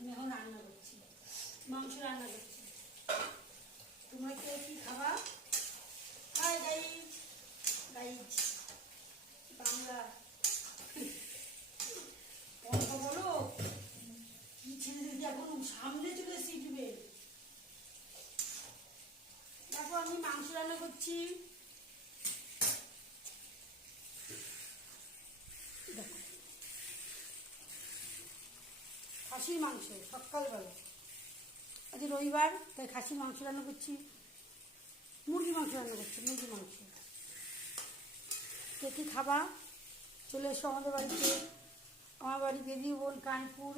আমি এখন রান্না করছি, মাংস রান্না করছি। তোমরা কে কি খাবা? হাই গাইজ, গাইজ বাংলা কথা বলো। কি ছেলে দেখি এখন সামনে চলে এসে ইউটিউবে। দেখো আমি মাংস রান্না করছি। দেখো খাসির মাংস সকালবেলা, আজ রবিবার তাই খাসির মাংস রান্না করছি। মুরগি মাংস রান্না করছি, মুরগি মাংস। কে কি খাবা চলে এসো আমাদের বাড়িতে। আমার বাড়ি বেদিবন, কানপুর।